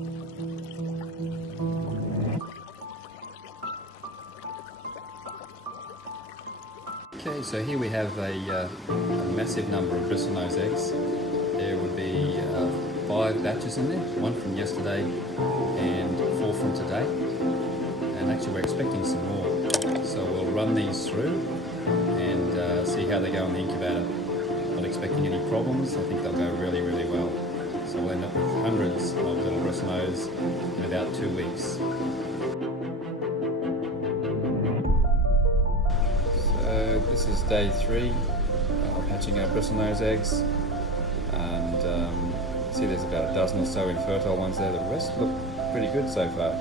Okay, so here we have a massive number of bristlenose eggs. There would be 5 batches in there, 1 from yesterday and 4 from today. And actually we're expecting some more. So we'll run these through and see how they go in the incubator. Not expecting any problems. I think they'll go really, really well. So we'll end up with hundreds of little bristlenose in about 2 weeks. So this is day 3 of hatching our bristlenose eggs, and see there's about a dozen or so infertile ones there. The rest look pretty good so far.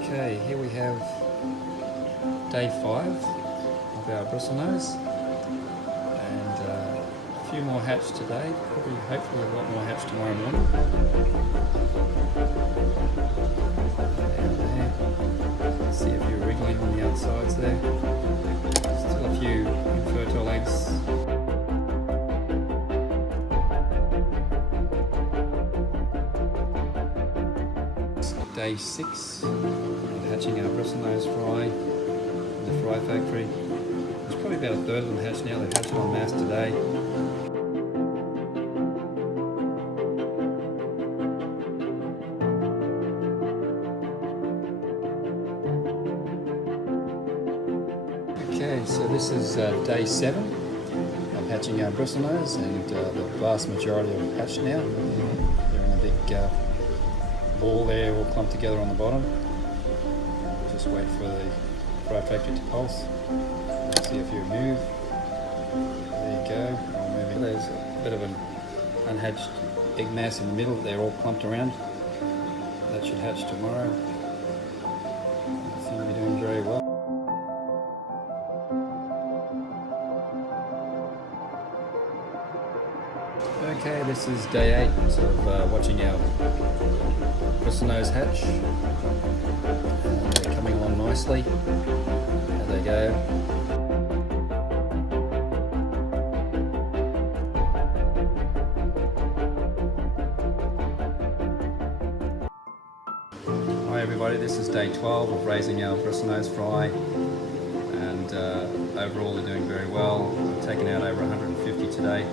Okay, here we have day 5 of our bristlenose, and a few more hatched today, probably hopefully a lot more hatched tomorrow morning. There. See a few wriggling on the outsides there. Still a few infertile eggs. Day 6 of hatching our bristlenose fry in the fry factory. There's probably about a third of them hatched now. They've hatched en masse today. Okay, so this is day 7 of hatching our bristlenose, and the vast majority are hatched now. They're in a big ball there, all clumped together on the bottom. Just wait for the fry factory to pulse. See if you move. There you go. All moving. There's a bit of an unhatched egg mass in the middle. They're all clumped around. That should hatch tomorrow. They seem to be doing very well. Okay, this is day 8 of watching our bristlenose hatch. They're coming along nicely. There they go. Hi everybody, this is day 12 of raising our bristlenose fry, and overall they're doing very well. We've taken out over 150 today.